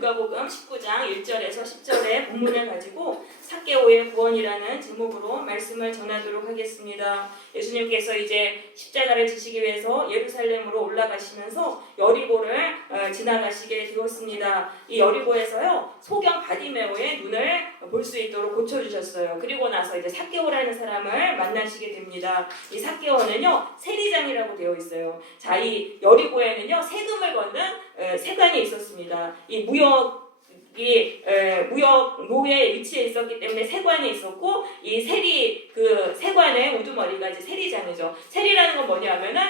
누가복음 19장 1절에서 10절의 본문을 가지고 삭개오의 구원이라는 제목으로 말씀을 전하도록 하겠습니다. 예수님께서 이제 십자가를 지시기 위해서 예루살렘으로 올라가시면서 여리고를 지나가시게 되었습니다. 이 여리고에서요 소경 바디메오의 눈을 볼 수 있도록 고쳐주셨어요. 그리고 나서 이제 삭개오라는 사람을 만나시게 됩니다. 이 삭개오는요 세리장이라고 되어 있어요. 자, 이 여리고에는요 세금을 걷는 세관이 있었습니다. 이 무역 노예에 위치해 있었기 때문에 세관이 있었고, 이 세관의 우두머리가 이제 세리장이죠. 세리라는 건 뭐냐면은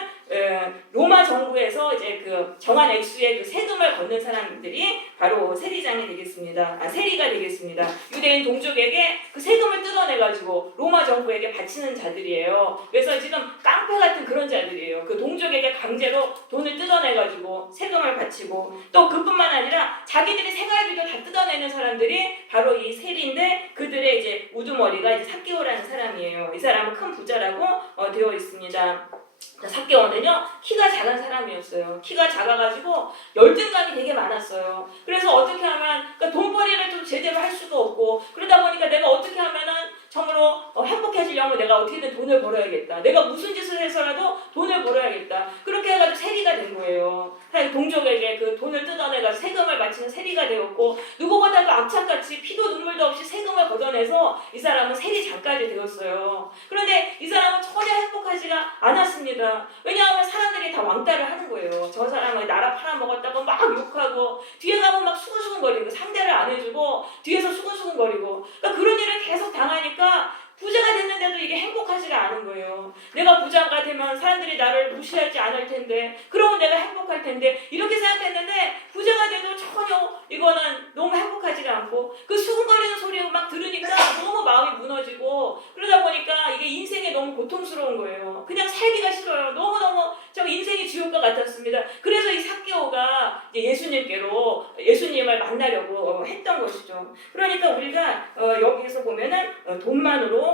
로마 정부에서 이제 그 정한 액수의 그 세금을 걷는 사람들이 바로 세리장이 되겠습니다. 세리가 되겠습니다. 유대인 동족에게 그 세금을 뜯어내가지고 로마 정부에게 바치는 자들이에요. 그래서 지금 깡패 같은 그런 자들이에요. 그 동족에게 강제로 돈을 뜯어내가지고 세금을 바치고, 또 그뿐만 아니라 자기들이 생활비도 다 뜯어내는 사람들이 바로 이 세리인데, 그들의 이제 우두머리가 이제 삭개오라는 사람이에요. 이 사람은 큰 부자라고 되어 있습니다. 삭개오는요 키가 작은 사람이었어요. 키가 작아가지고 열등감이 되게 많았어요. 그래서 어떻게 하면 그러니까 돈벌이를 좀 제대로 할 수가 없고, 그러다 보니까 내가 어떻게 하면은 정말로 행복해지려면 내가 어떻게든 돈을 벌어야겠다. 내가 무슨 짓을 해서라도 돈을 벌어야겠다. 그렇게 해가지고 세리가 된 거예요. 동족에게 그 돈을 뜯어내가지고 세금을 바치는 세리가 되었고, 누구보다도 악착같이 피도 눈물도 없이 세금을 걷어내서 이 사람은 세리장까지 되었어요. 그런데 이 사람은 전혀 행복하지가 않았습니다. 왜냐하면 사람들이 다 왕따를 하는 거예요. 저 사람은 나라 팔아먹었다고 막 욕하고, 뒤에 가면 막 수근수근거리고, 상대를 안 해주고 뒤에서 수근수근거리고, 그러니까 그런 일을 계속 당하니까 부자가 됐는데도 이게 행복하지가 않은 거예요. 내가 부자가 되면 사람들이 나를 무시하지 않을 텐데, 그러면 내가 행복할 텐데, 이렇게 생각했는데 부자가 돼도 전혀 이거는 너무 행복하지가 않고, 그 수근거리는 소리 막 들으니까 너무 마음이 무너지고, 그러다 보니까 이게 인생이 너무 고통스러운 거예요. 그냥 살기가 싫어요. 너무너무 저 인생이 지옥과 같았습니다. 그래서 이 삭개오가 예수님을 만나려고 했던 것이죠. 그러니까 우리가 여기에서 보면은 돈만으로는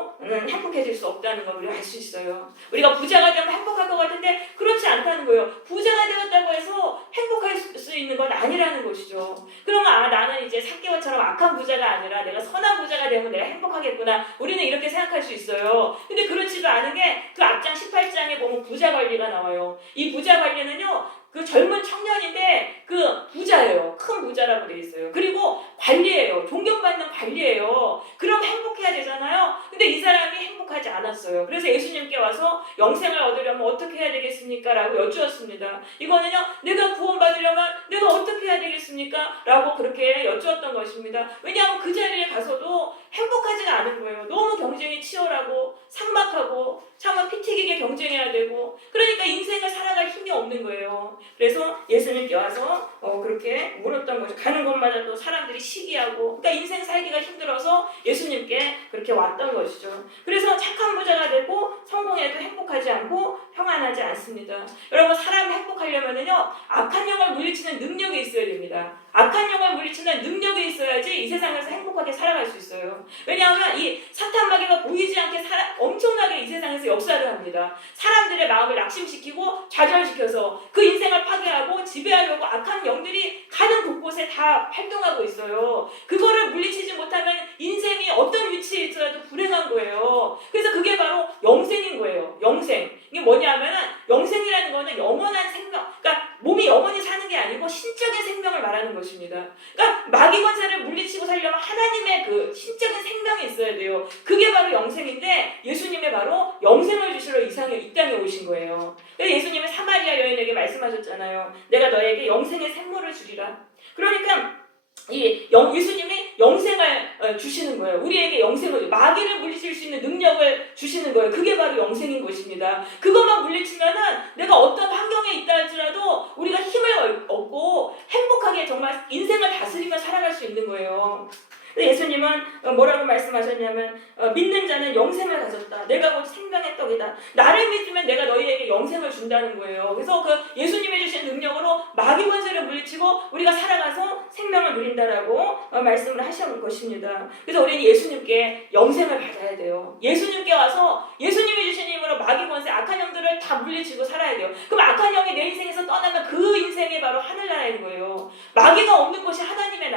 행복해질 수 없다는 걸 우리가 알 수 있어요. 우리가 부자가 되면 행복할 것 같은데 그렇지 않다는 거예요. 부자가 되었다고 해서 행복할 수 있는 건 아니라는 것이죠. 그러면 나는 이제 삭개오처럼 악한 부자가 아니라 내가 선한 부자가 되면 내가 행복하겠구나, 우리는 이렇게 생각할 수 있어요. 근데 그렇지도 않은 게 그 앞장 18장에 보면 부자 관리가 나와요. 이 부자 관리는요 그 젊은 청년인데 그 부자예요. 큰 부자라고 되어 있어요. 그리고 관리예요. 존경받는 관리예요. 그럼 행복해야 되잖아요. 근데 이 사람이 행복하지 않았어요. 그래서 예수님께 와서 영생을 얻으려면 어떻게 해야 되겠습니까? 라고 여쭈었습니다. 이거는요 내가 구원받으려면 내가 어떻게 해야 되겠습니까? 라고 그렇게 여쭈었던 것입니다. 왜냐하면 그 자리에 가서도 행복하지가 않은 거예요. 너무 경쟁이 치열하고 삭막하고 참아 피 튀기게 경쟁해야 되고, 그러니까 인생을 살아갈 힘이 없는 거예요. 그래서 예수님께 와서 그렇게 물었던 거죠. 가는 곳마다 또 사람들이 시기하고, 그러니까 인생 살기가 힘들어서 예수님께 그렇게 왔던 것이죠. 그래서 착한 부자가 되고 성공해도 행복하지 않고 평안하지 않습니다. 여러분, 사람 행복하려면요 악한 영을 물리치는 능력이 있어야 됩니다. 악한 영을 물리치는 능력이 있어야지 이 세상에서 행복하게 살아갈 수 있어요. 왜냐하면 이 사탄 마귀가 보이지 않게 엄청나게 이 세상에서 역사를 합니다. 사람들의 마음을 낙심시키고 좌절시켜서 그 인생을 파괴하고 지배하려고 악한 영들이 가는 곳곳에 다 활동하고 있어요. 그거를 물리치지 못하면 인생이 어떤 위치에 있어도 불행한 거예요. 그래서 그게 바로 영생인 거예요. 영생. 이게 뭐냐면은 영생이라는 거는 영원한 생명, 그러니까 몸이 영원히 사는 게 아니고 신적인 생명을 말하는 것입니다. 그러니까 마귀 권세를 물리치고 살려면 하나님의 그 신적인 생명이 있어야 돼요. 그게 바로 영생인데, 예수님이 바로 영생을 주시러 이 땅에 오신 거예요. 그래서 예수님이 사마리아 여인에게 말씀하셨잖아요. 내가 너에게 영생의 샘물을 주리라. 그러니까 예수님이 영생을 주시는 거예요. 우리에게 영생을, 마귀를 물리칠 수 있는 능력을 주시는 거예요. 그게 바로 영생인 것입니다. 그것만 물리치면은 내가 어떤 환경에 있다 할지라도 우리가 힘을 얻고 행복하게 정말 인생을 다스리며 살아갈 수 있는 거예요. 예수님은 뭐라고 말씀하셨냐면 믿는 자는 영생을 가졌다. 내가 곧 생명의 떡이다. 나를 믿으면 내가 너희에게 영생을 준다는 거예요. 그래서 그 예수님이 주신 능력으로 마귀 권세를 물리치고 우리가 살아가서 생명을 누린다라고 말씀을 하신 것입니다. 그래서 우리는 예수님께 영생을 받아야 돼요. 예수님께 와서 예수님이 주신 힘으로 마귀 권세, 악한 영들을 다 물리치고 살아야 돼요. 그럼 악한 영이 내 인생에서 떠나면 그 인생이 바로 하늘나라인 거예요. 마귀가 없는 곳이 하나님의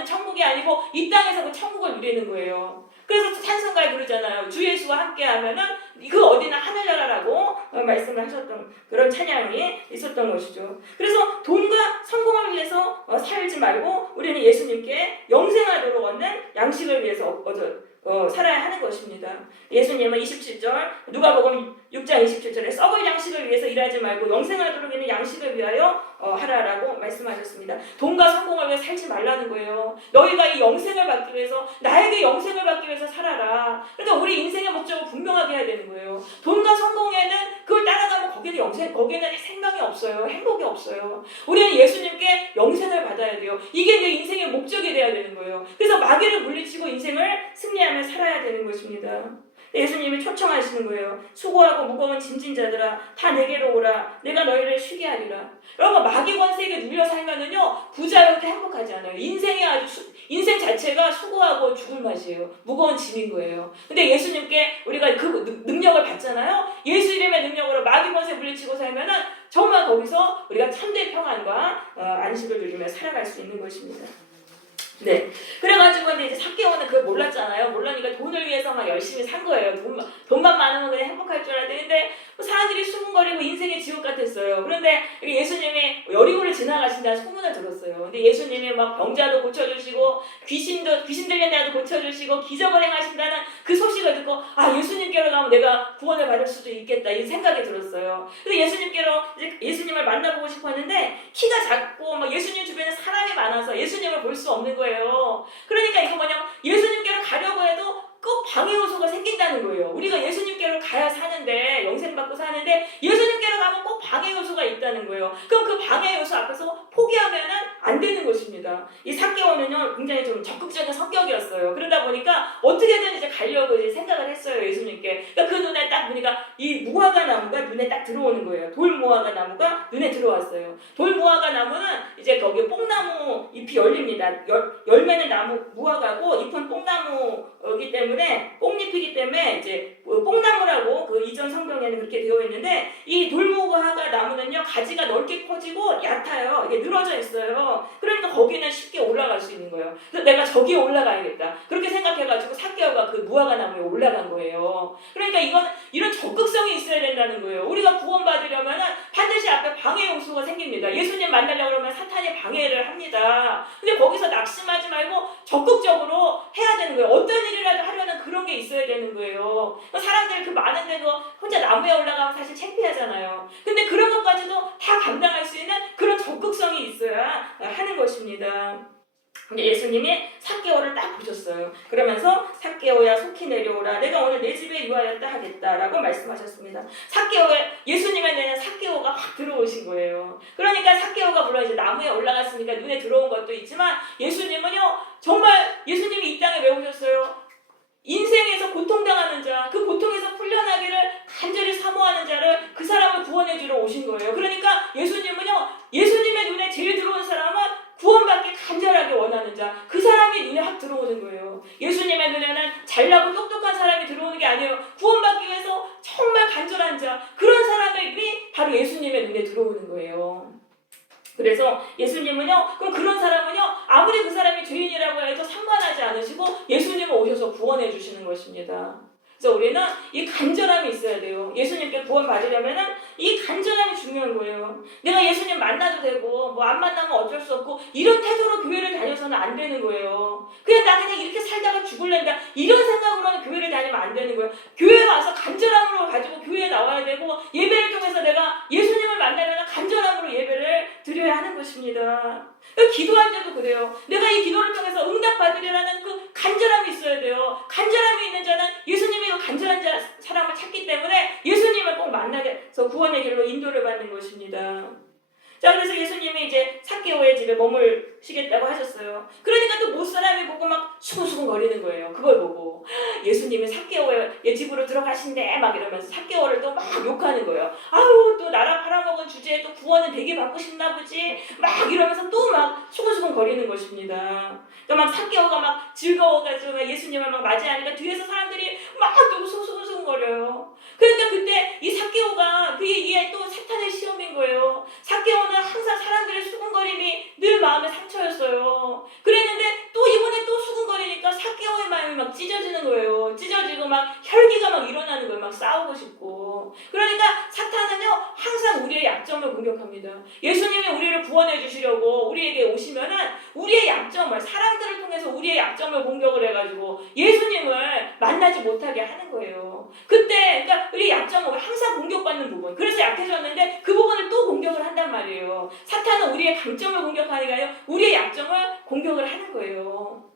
받는 천국이 아니고 이 땅에서 그 천국을 누리는 거예요. 그래서 찬송가에 그러잖아요. 주 예수와 함께 하면은 그 어디나 하늘나라라고 말씀을 하셨던 그런 찬양이 있었던 것이죠. 그래서 돈과 성공을 위해서 살지 말고 우리는 예수님께 영생하도록 얻는 양식을 위해서 살아야 하는 것입니다. 예수님은 27절 누가복음 6장 27절에 썩을 양식을 위해서 일하지 말고 영생하도록 있는 양식을 위하여 하라라고 말씀하셨습니다. 돈과 성공을 위해 살지 말라는 거예요. 너희가 이 영생을 받기 위해서 나에게 영생을 받기 위해서 살아라. 그러니까 우리 인생의 목적을 분명하게 해야 되는 거예요. 돈과 성공에는 그걸 따라가면 거기는 생명이 없어요. 행복이 없어요. 우리는 예수님께 영생을 받아야 돼요. 이게 내 인생의 목적이 돼야 되는 거예요. 그래서 마귀를 물리치고 인생을 승리하며 살아야 되는 것입니다. 예수님이 초청하시는 거예요. 수고하고 무거운 짐진 자들아 다 내게로 오라. 내가 너희를 쉬게 하리라. 여러분 마귀 권세에게 눌려 살면은요 부자여도 행복하지 않아요. 인생 자체가 수고하고 죽을 맛이에요. 무거운 짐인 거예요. 근데 예수님께 우리가 그 능력을 받잖아요. 예수 이름의 능력으로 마귀 권세 물리치고 살면은 정말 거기서 우리가 참된 평안과 안식을 누리며 살아갈 수 있는 것입니다. 네. 그래가지고 이제 삭개오는 그걸 몰랐잖아요. 몰라니까 돈을 위해서 막 열심히 산 거예요. 돈만 많으면 그냥 행복할 줄 알았는데 사람들이 수군거리고 인생의 지옥 같았어요. 그런데 예수님이 여리고를 지나가신다는 소문을 들었어요. 근데 예수님이 막 병자도 고쳐주시고 귀신 들린 애도 고쳐주시고 기적을 행하신다는 그 소식을 듣고 예수님께로 가면 내가 구원을 받을 수도 있겠다 이 생각이 들었어요. 근데 예수님께로 이제 예수님을 만나보고 싶었는데 키가 작고 막 예수님 주변에 사람이 많아서 예수님을 볼 수 없는 거예요. 그러니까 이거 뭐냐면 예수님께로 가려고 해도 꼭 방해 요소가 생긴다는 거예요. 우리가 예수님께로 가야 사는데 영생받고 사는데 예수님께로 가면 꼭 방해 요소가 있다는 거예요. 그럼 그 방해 요소 앞에서 포기하면은 안 되는 것입니다. 이 삭개오는요 굉장히 좀 적극적인 성격이었어요. 그러다 보니까 어떻게든 이제 가려고 이제 생각을 했어요 예수님께. 그러니까 그 눈에 딱 보니까 이 무화과 나무가 눈에 딱 들어오는 거예요. 돌 무화과 나무가 눈에 들어왔어요. 돌 무화과 나무는 이제 거기 뽕나무 잎이 열립니다. 열매는 나무 무화과고 잎은 뽕나무이기 때문에 뽕잎이기 때문에 이제 뽕나무라고 그 이전 성경에는 그렇게 되어 있는데 이 돌무화과 나무는요 가지가 넓게 퍼지고 얕아요. 이게 늘어져 있어요. 그러니까 거기는 쉽게 올라갈 수 있는 거예요. 그래서 내가 저기에 올라가야겠다. 그렇게 생각해가지고 삭개오가 그 무화과 나무에 올라간 거예요. 그러니까 이런 적극성이 있어야 된다는 거예요. 우리가 구원받으려면 반드시 앞에 방해 요소가 생깁니다. 예수님 만나려고 그러면 사탄이 방해를 합니다. 근데 거기서 낙심하지 말고 적극적으로 해야 되는 거예요. 어떤 일이라도 하려는 그런 게 있어야 되는 거예요. 사람들 그 많은데도 혼자 나무에 올라가면 사실 창피하잖아요. 근데 그런 것까지도 다 감당할 수 있는 그런 적극성이 있어야 하는 것입니다. 근데 예수님이 삭개오를 딱 보셨어요. 그러면서 삭개오야 속히 내려오라. 내가 오늘 내 집에 유하였다 하겠다라고 말씀하셨습니다. 예수님의 눈에 삭개오가 확 들어오신 거예요. 그러니까 삭개오가 물론 이제 나무에 올라갔으니까 눈에 들어온 것도 있지만 예수님은요 정말 예수님이 이 땅에 왜 오셨어요? 인생에서 고통당하는 자, 그 고통에서 풀려나기를 간절히 사모하는 자를 그 사람을 구원해주러 오신 거예요. 그러니까 예수님은요 예수님의 눈에 제일 들어온 사람은 구원받기 간절하게 원하는 자, 그 사람이 눈에 확 들어오는 거예요. 예수님의 눈에는 잘나고 똑똑한 사람이 들어오는 게 아니에요. 구원받기 위해서 정말 간절한 자, 그런 사람이 바로 예수님의 눈에 들어오는 거예요. 그래서 예수님은요, 그럼 그런 사람은요, 아무리 그 사람이 죄인이라고 해도 상관하지 않으시고 예수님은 오셔서 구원해 주시는 것입니다. 그래서 우리는 이 간절함이 있어야 돼요. 예수님께 구원 받으려면은 이 간절함이 중요한 거예요. 내가 예수님 만나도 되고 뭐 안 만나면 어쩔 수 없고 이런 태도로 교회를 다녀서는 안 되는 거예요. 나 그냥 이렇게 살다가 죽을랜다 이런 생각으로는 교회를 다니면 안 되는 거예요. 교회에 와서 간절함으로 가지고 교회에 나와야 되고 예배를 통해서 내가 예수님을 만나려면 간절함으로 예배를 드려야 하는 것입니다. 기도할 때도 그래요. 내가 이 기도를 통해서 응답받으려는 그 간절함이 있어야 돼요. 간절함이 있는 자는 예수님이 그 간절한 사람을 찾기 때문에 예수님을 꼭 만나서 구원의 길로 인도를 받는 것입니다. 자, 그래서 예수님이 이제 삭개오의 집에 머물시겠다고 하셨어요. 그러니까 또 못 사람이 보고 막 수근수근거리는 거예요. 그걸 보고 예수님이 삭개오의 집으로 들어가신대 막 이러면서 삭개오를 또 막 욕하는 거예요. 아유, 또 나라 팔아먹은 주제에 또 구원은 되게 받고 싶나 보지 막 이러면서 또 막 수근수근거리는 것입니다. 그러니까 막 삭개오가 막 즐거워가지고 예수님을 막 맞이하니까 뒤에서 사람들이 막 또 수근수근거려요. 그러니까 그때 이 삭개오가 이게 또 사탄의 시험인 거예요. 삭개오는 항상 사람들의 수근거림이 늘 마음의 상처였어요. 그랬는데 또 막 혈기가 막 일어나는 거예요. 막 싸우고 싶고. 그러니까 사탄은요 항상 우리의 약점을 공격합니다. 예수님이 우리를 구원해 주시려고 우리에게 오시면은 우리의 약점을, 사람들을 통해서 우리의 약점을 공격을 해가지고 예수님을 만나지 못하게 하는 거예요. 그때 그러니까 우리 약점은 항상 공격받는 부분, 그래서 약해졌는데 그 부분을 또 공격을 한단 말이에요. 사탄은 우리의 강점을 공격하는 게 아니라 우리의 약점을 공격을 하는 거예요.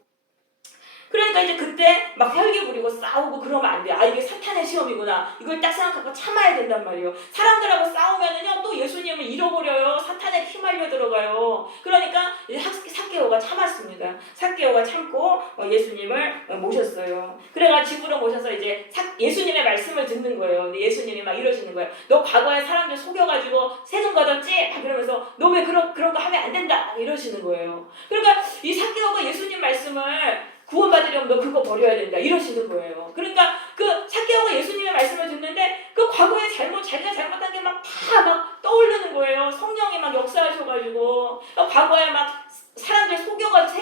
그러니까 이제 그때 막 혈기 부리고 싸우고 그러면 안 돼. 아, 이게 사탄의 시험이구나. 이걸 딱 생각하고 참아야 된단 말이에요. 사람들하고 싸우면은요 또 예수님을 잃어버려요. 사탄에 휘말려 들어가요. 그러니까 이제 삭개오가 참았습니다. 삭개오가 참고 예수님을 모셨어요. 그래가 집으로 모셔서 이제 예수님의 말씀을 듣는 거예요. 근데 예수님이 막 이러시는 거예요. 너 과거에 사람들 속여가지고 세금 걷었지? 막 그러면서 너 왜 그런 거 하면 안 된다? 막 이러시는 거예요. 그러니까 이 삭개오가 예수님 말씀을 구원받으려면 너 그거 버려야 된다 이러시는 거예요. 그러니까 그 삭개오가 예수님의 말씀을 듣는데 그 과거에 자기가 잘못한 게 막 다 막 떠오르는 거예요. 성령이 막 역사하셔가지고 과거에 막 사람들 속여가지고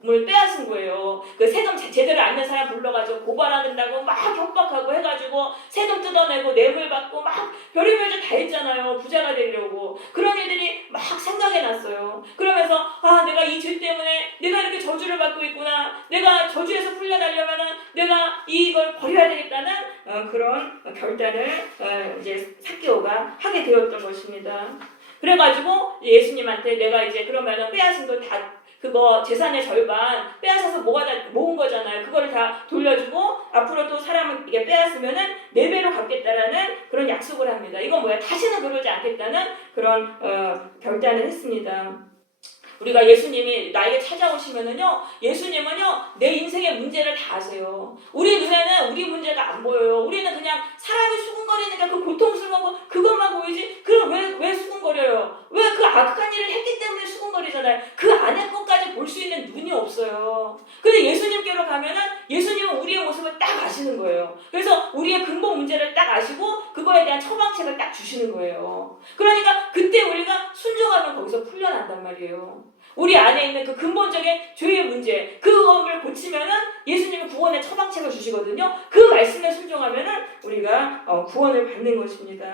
세금을 빼앗은 거예요. 그 세금 제대로 안 낸 사람 불러가지고 고발하는다고 막 협박하고 해가지고 세금 뜯어내고 뇌물 받고 막 별의별 다 했잖아요. 부자가 되려고. 그런 일들이 막 생각이 났어요. 그러면서 아, 내가 이 죄 때문에 내가 이렇게 저주를 받고 있구나. 내가 저주에서 풀려나려면은 내가 이걸 버려야 되겠다는 그런 결단을 이제 삭개오가 하게 되었던 것입니다. 그래가지고 예수님한테 내가 이제 그러면은 빼앗은 거 다 그거 재산의 절반 빼앗아서 모은 거잖아요. 그거를 다 돌려주고 앞으로 또 사람을 이게 빼앗으면은 4배로 갚겠다라는 그런 약속을 합니다. 이건 뭐야? 다시는 그러지 않겠다는 그런 결단을 했습니다. 우리가 예수님이 나에게 찾아오시면은요, 예수님은요, 내 인생의 문제를 다 아세요. 우리 눈에는 우리 문제가 안 보여요. 우리는 그냥 사람이 수군거리니까 그 고통스러운 거, 그것만 보이지? 그럼 왜 수군거려요? 왜 그 악한 일을 했기 때문에 수군거리잖아요. 그 안의 것까지 볼 수 있는 눈이 없어요. 근데 예수님께로 가면은 예수님은 우리의 모습을 딱 아시는 거예요. 그래서 우리의 근본 문제를 딱 아시고 그거에 대한 처방책을 딱 주시는 거예요. 그러니까 그때 우리가 순종하면 거기서 풀려난단 말이에요. 우리 안에 있는 그 근본적인 죄의 문제, 그걸 고치면은 예수님이 구원의 처방책을 주시거든요. 그 말씀에 순종하면은 우리가 구원을 받는 것입니다.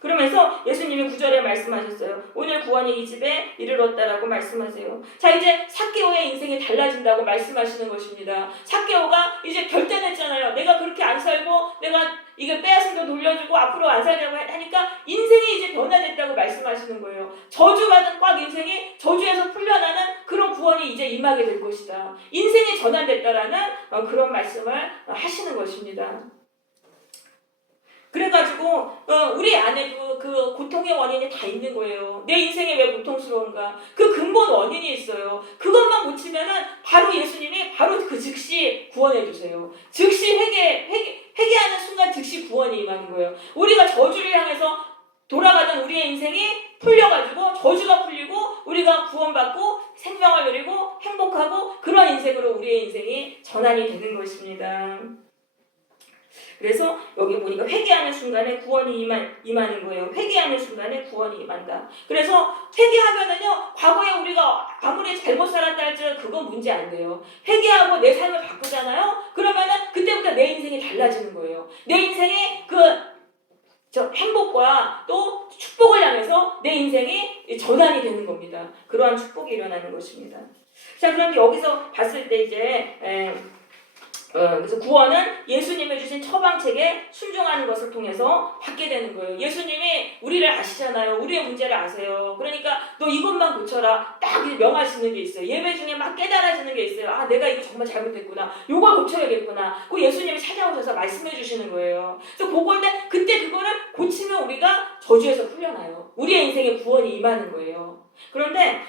그러면서 예수님이 9절에 말씀하셨어요. 오늘 구원이 이 집에 이르렀다라고 말씀하세요. 자, 이제 삭개오의 인생이 달라진다고 말씀하시는 것입니다. 삭개오가 이제 결단했잖아요. 내가 그렇게 안 살고 내가 이게 빼앗은 거 돌려주고 앞으로 안 살려고 하니까 인생이 이제 변화됐다고 말씀하시는 거예요. 저주받은 꽉 인생이 저주에서 풀려나는 그런 구원이 이제 임하게 될 것이다. 인생이 전환됐다라는 그런 말씀을 하시는 것입니다. 그래가지고 우리 안에도 그 고통의 원인이 다 있는 거예요. 내 인생이 왜 고통스러운가? 그 근본 원인이 있어요. 그것만 고치면은 바로 예수님이 바로 그 즉시 구원해 주세요. 즉시 회개하는 순간 즉시 구원이 임하는 거예요. 우리가 저주를 향해서 돌아가던 우리의 인생이 풀려가지고 저주가 풀리고 우리가 구원받고 생명을 누리고 행복하고 그런 인생으로 우리의 인생이 전환이 되는 것입니다. 그래서 여기 보니까 회개하는 순간에 구원이 임하는 거예요. 회개하는 순간에 구원이 임한다. 그래서 회개하면은요, 과거에 우리가 아무리 잘못 살았다 할지라도 그건 문제 안 돼요. 회개하고 내 삶을 바꾸잖아요. 그러면은 그때부터 내 인생이 달라지는 거예요. 내 인생이 행복과 또 축복을 향해서 내 인생이 전환이 되는 겁니다. 그러한 축복이 일어나는 것입니다. 자, 그런데 여기서 봤을 때 이제 그래서 구원은 예수님이 주신 처방책에 순종하는 것을 통해서 받게 되는 거예요. 예수님이 우리를 아시잖아요. 우리의 문제를 아세요. 그러니까 너 이것만 고쳐라. 딱 명하시는 게 있어요. 예배 중에 막 깨달아지는 게 있어요. 아, 내가 이거 정말 잘못했구나. 요걸 고쳐야겠구나. 그 예수님이 찾아오셔서 말씀해 주시는 거예요. 그래서 그때 그거를 고치면 우리가 저주에서 풀려나요. 우리의 인생에 구원이 임하는 거예요. 그런데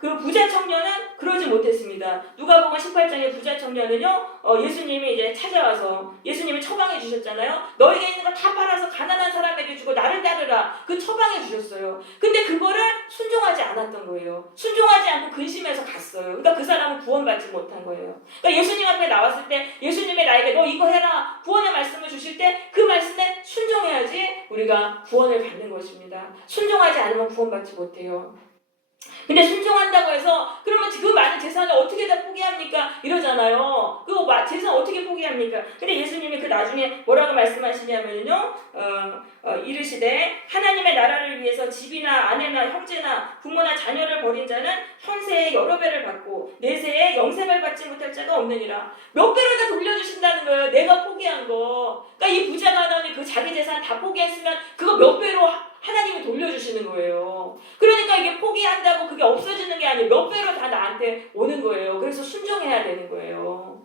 그 부자 청년은 그러지 못했습니다. 누가복음 18장의 부자 청년은요, 예수님이 이제 찾아와서 예수님이 처방해 주셨잖아요. 너에게 있는 거 다 팔아서 가난한 사람에게 주고 나를 따르라. 그 처방해 주셨어요. 근데 그거를 순종하지 않았던 거예요. 순종하지 않고 근심해서 갔어요. 그러니까 그 사람은 구원받지 못한 거예요. 그러니까 예수님 앞에 나왔을 때 예수님이 나에게 너 이거 해라. 구원의 말씀을 주실 때 그 말씀에 순종해야지 우리가 구원을 받는 것입니다. 순종하지 않으면 구원받지 못해요. 근데 순종한다고 해서 그러면 그 많은 재산을 어떻게 다 포기합니까? 이러잖아요. 그거 재산 어떻게 포기합니까? 근데 예수님이 그 나중에 뭐라고 말씀하시냐면요. 이르시되 하나님의 나라를 위해서 집이나 아내나 형제나 부모나 자녀를 버린 자는 현세에 여러 배를 받고 내세에 영생을 받지 못할 자가 없느니라. 몇 배로 다 돌려주신다는 거예요. 내가 포기한 거. 그러니까 이 부자 가난이 그 자기 재산 다 포기했으면 그거 몇 배로 하나님이 돌려주시는 거예요. 그러니까 이게 포기한다고 그게 없어지는 게 아니에요. 몇 배로 다 나한테 오는 거예요. 그래서 순종해야 되는 거예요.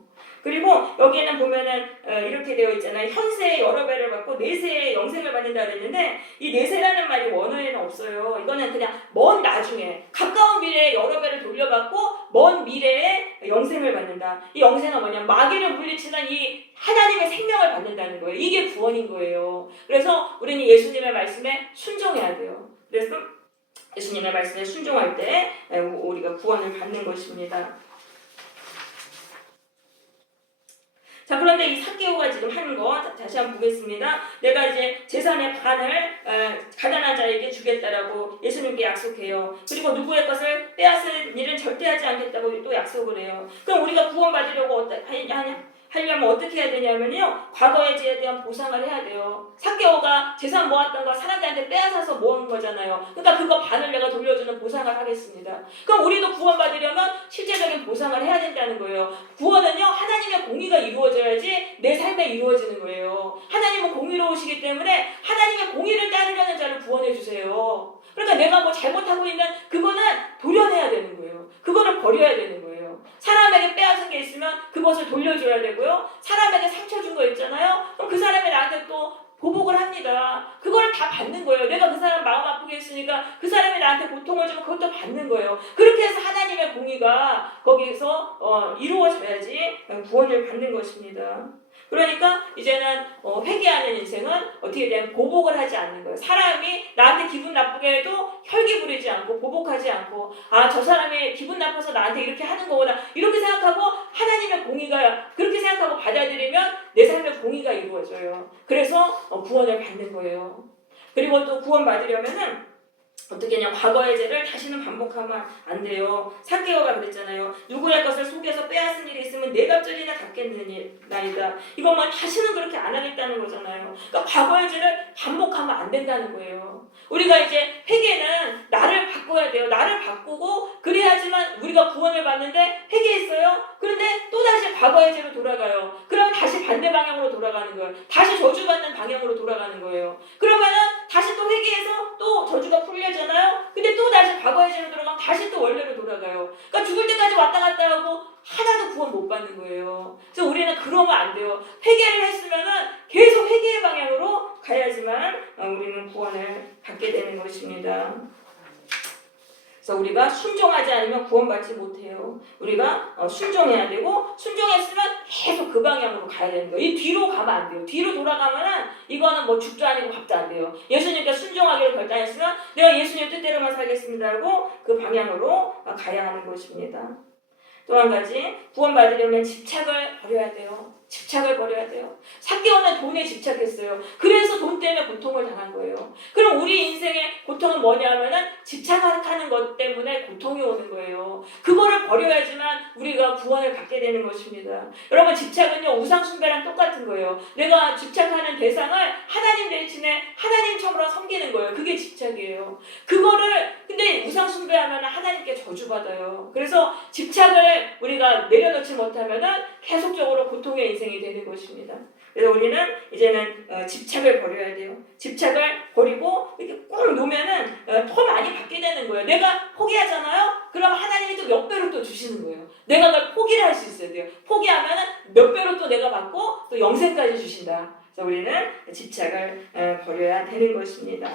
그리고 여기에는 보면은 이렇게 되어 있잖아요. 현세에 여러 배를 받고 내세에 영생을 받는다 그랬는데 이 내세라는 말이 원어에는 없어요. 이거는 그냥 먼 나중에 가까운 미래에 여러 배를 돌려받고 먼 미래에 영생을 받는다. 이 영생은 뭐냐? 마귀를 물리치는 이 하나님의 생명을 받는다는 거예요. 이게 구원인 거예요. 그래서 우리는 예수님의 말씀에 순종해야 돼요. 그래서 예수님의 말씀에 순종할 때 우리가 구원을 받는 것입니다. 자, 그런데 이 삭개오가 지금 하는 거 다시 한번 보겠습니다. 내가 이제 재산의 반을 가난한 자에게 주겠다라고 예수님께 약속해요. 그리고 누구의 것을 빼앗을 일은 절대 하지 않겠다고 또 약속을 해요. 그럼 우리가 구원받으려고 하려면 어떻게 해야 되냐면요. 과거의 죄에 대한 보상을 해야 돼요. 삭개오가 재산 모았던 거 사람들한테 빼앗아서 모은 거잖아요. 그러니까 그거 반을 내가 돌려주는 보상을 하겠습니다. 그럼 우리도 구원받으려면 실제적인 보상을 해야 된다는 거예요. 구원은요. 하나님의 공의가 이루어져야지 내 삶에 이루어지는 거예요. 하나님은 공의로우시기 때문에 하나님의 공의를 따르려는 자를 구원해 주세요. 그러니까 내가 뭐 잘못하고 있는 그거는 도려내야 되는 거예요. 그거는 버려야 되는 거예요. 사람에게 빼앗은 게 있으면 그것을 돌려줘야 되고요. 사람에게 상처 준 거 있잖아요. 그럼 그 사람이 나한테 또 보복을 합니다. 그걸 다 받는 거예요. 내가 그 사람 마음 아프게 했으니까 그 사람이 나한테 고통을 주면 그것도 받는 거예요. 그렇게 해서 하나님의 공의가 거기서 이루어져야지 구원을 받는 것입니다. 그러니까 이제는 회개하는 인생은 어떻게 되면 보복을 하지 않는 거예요. 사람이 나한테 기분 나쁘게 해도 혈기 부리지 않고 보복하지 않고 저 사람이 기분 나빠서 나한테 이렇게 하는 거구나 이렇게 생각하고 하나님의 공의가 그렇게 생각하고 받아들이면 내 삶의 공의가 이루어져요. 그래서 구원을 받는 거예요. 그리고 또 구원 받으려면은 어떻게 하냐 과거의 죄를 다시는 반복하면 안 돼요. 삭개오가 그랬잖아요. 누구의 것을 속여서 빼앗은 일이 있으면 네 갑절이나 갚겠느니이다. 이건 뭐 다시는 그렇게 안 하겠다는 거잖아요. 그러니까 과거의 죄를 반복하면 안 된다는 거예요. 우리가 이제 회개는 나를 바꿔야 돼요. 나를 바꾸고 그래야지만 우리가 구원을 받는데 회개했어요. 그런데 또다시 과거의 죄로 돌아가요. 그러면 다시 반대 방향으로 돌아가는 거예요. 다시 저주받는 방향으로 돌아가는 거예요. 그러면은 다시 또 회개해서 또 저주가 풀려잖아요. 근데 또 다시 과거의 죄로 돌아가면 다시 또 원래로 돌아가요. 그러니까 죽을 때까지 왔다 갔다 하고 하나도 구원 못 받는 거예요. 그래서 우리는 그러면 안 돼요. 회개를 했으면은 계속 회개의 방향으로 가야지만 우리는 구원을 받게 되는 것입니다. 그래서 우리가 순종하지 않으면 구원받지 못해요. 우리가 순종해야 되고 순종했으면 계속 그 방향으로 가야 되는 거예요. 이 뒤로 가면 안 돼요. 뒤로 돌아가면은 이거는 뭐 죽도 아니고 밥도 안 돼요. 예수님께 순종하기를 결단했으면 내가 예수님 뜻대로만 살겠습니다 하고 그 방향으로 가야 하는 것입니다. 또 한 가지 구원받으려면 집착을 버려야 돼요. 집착을 버려야 돼요. 삭개오는 돈에 집착했어요. 그래서 돈 때문에 고통을 당한 거예요. 그럼 우리 인생의 고통은 뭐냐면은 집착하는 것 때문에 고통이 오는 거예요. 그거를 버려야지만 우리가 구원을 받게 되는 것입니다. 여러분 집착은요 우상 숭배랑 똑같은 거예요. 내가 집착하는 대상을 하나님 대신에 하나님처럼 섬기는 거예요. 그게 집착이에요. 그거를 근데 우상 숭배하면 하나님께 저주받아요. 그래서 집착을 우리가 내려놓지 못하면은 계속적으로 고통의 인생이 되는 것입니다. 그래서 우리는 이제는 집착을 버려야 돼요. 집착을 버리고 이렇게 꼭 놓으면은 더 많이 받게 되는 거예요. 내가 포기하잖아요. 그럼 하나님이 또 몇 배로 또 주시는 거예요. 내가 그걸 포기를 할 수 있어야 돼요. 포기하면은 몇 배로 또 내가 받고 또 영생까지 주신다. 그래서 우리는 집착을 버려야 되는 것입니다.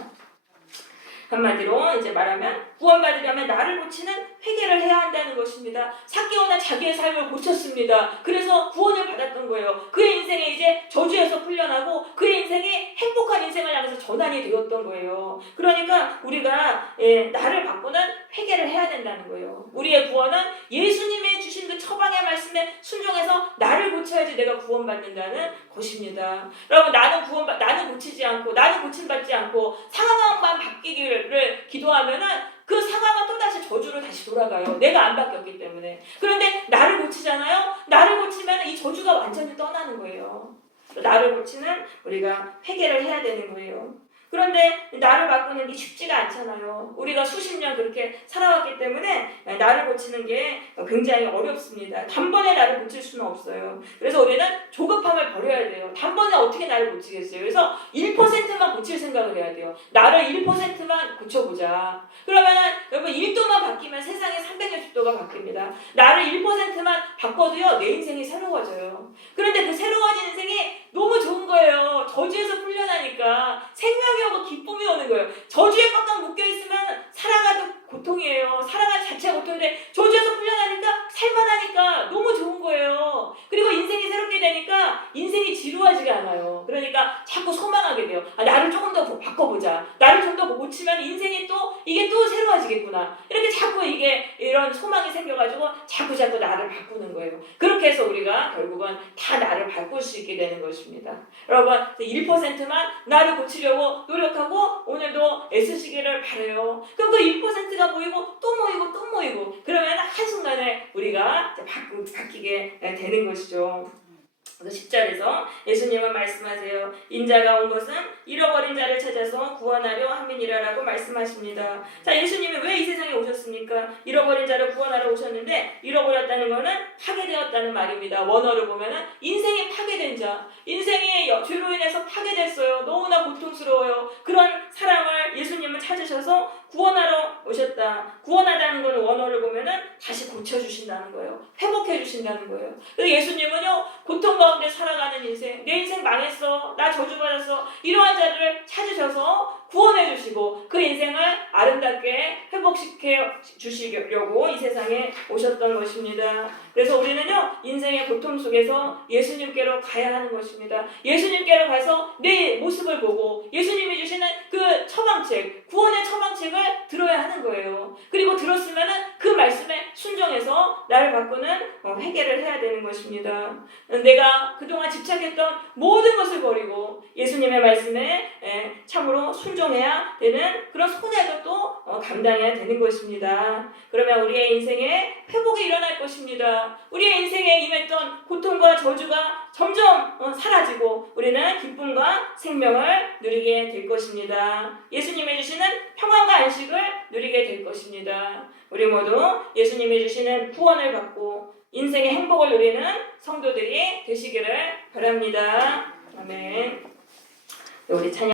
한마디로 이제 말하면 구원받으려면 나를 고치는 회개를 해야 한다는 것입니다. 삭개오는 자기의 삶을 고쳤습니다. 그래서 구원을 받았던 거예요. 그의 인생에 이제 저주에서 풀려나고 그의 인생이 행복한 인생을 향해서 전환이 되었던 거예요. 그러니까 우리가 나를 바꾸는 회개를 해야 된다는 거예요. 우리의 구원은 예수님이 주신 그 처방의 말씀에 순종해서 나를 고쳐야지 내가 구원받는다는 것입니다. 여러분 나는 고치지 않고 나는 고침받지 않고 상황만 바뀌기를 기도하면은 그 상황은 또다시 저주로 다시 돌아가요. 내가 안 바뀌었기 때문에. 그런데 나를 고치잖아요. 나를 고치면 이 저주가 완전히 떠나는 거예요. 나를 고치는 우리가 회개를 해야 되는 거예요. 그런데 나를 바꾸는 게 쉽지가 않잖아요. 우리가 수십 년 그렇게 살아왔기 때문에 나를 고치는 게 굉장히 어렵습니다. 단번에 나를 고칠 수는 없어요. 그래서 우리는 조급함을 버려야 돼요. 단번에 어떻게 나를 고치겠어요? 그래서 1%만 고칠 생각을 해야 돼요. 나를 1%만 고쳐보자. 그러면 여러분 1도만 바뀌면 세상이 360도가 바뀝니다. 나를 1%만 바꿔도요, 내 인생이 새로워져요. 그런데 그 새로워진 인생이 너무 좋은 거예요. 저주에서 풀려나니까 생명이 오고 기쁨이 오는 거예요. 저주에 꽉꽉 묶여있으면 살아가도 고통이에요. 살아가는 자체가 고통인데 저주에서 풀려나니까 살만하니까 너무 좋은 거예요. 그리고 인생이 새롭게 되니까 인생이 지루하지가 않아요. 그러니까 자꾸 소망하게 돼요. 나를 조금 더 바꿔보자. 나를 좀 더 고치면 인생이 이게 또 새로워지겠구나. 이렇게 자꾸 이게 이런 소망이 생겨가지고 자꾸 나를 바꾸는 거예요. 그렇게 해서 우리가 결국은 다 나를 바꿀 수 있게 되는 것입니다. 여러분 1%만 나를 고치려고 노력하고 오늘도 애쓰시기를 바라요. 그럼 그 1%가 모이고 또 모이고 또 모이고 그러면 한순간에 우리가 바뀌게 되는 것이죠. 10절에서 예수님은 말씀하세요. 인자가 온 것은 잃어버린 자를 찾아서 구원하려 함이니라라고 말씀하십니다. 자, 예수님이 왜 이 세상에 오셨습니까? 잃어버린 자를 구원하러 오셨는데 잃어버렸다는 것은 파괴되었다는 말입니다. 원어를 보면은 인생이 파괴된 자, 인생이 죄로 인해서 파괴됐어요. 너무나 고통스러워요. 그런 사람을 예수님은 찾으셔서 구원하러 오셨다. 구원하다는 것은 원어를 보면은 다시 고쳐주신다는 거예요. 회복해주신다는 거예요. 그래서 예수님은요, 고통 가운데 살아가는 인생, 내 인생 망했어, 나 저주받았어, 이러한 자들을 찾으셔서 구원해 주시고 그 인생을 아름답게 회복시켜 주시려고 이 세상에 오셨던 것입니다. 그래서 우리는요, 인생의 고통 속에서 예수님께로 가야 하는 것입니다. 예수님께로 가서 내 모습을 보고 예수님이 주시는 그 처방책, 구원의 처방책을 들어야 하는 거예요. 그리고 들었으면은 그 말씀에 순종해서 나를 바꾸는 회개를 해야 되는 것입니다. 내가 그동안 집착했던 모든 것을 버리고 예수님의 말씀에 참으로 순종해야 되는 그런 손해도 또 감당해야 되는 것입니다. 그러면 우리의 인생에 회복이 일어날 것입니다. 우리의 인생에 임했던 고통과 저주가 점점 사라지고 우리는 기쁨과 생명을 누리게 될 것입니다. 예수님이 주시는 평안과 안식을 누리게 될 것입니다. 우리 모두 예수님이 주시는 구원을 받고 인생의 행복을 누리는 성도들이 되시기를 바랍니다. 아멘. 우리 찬양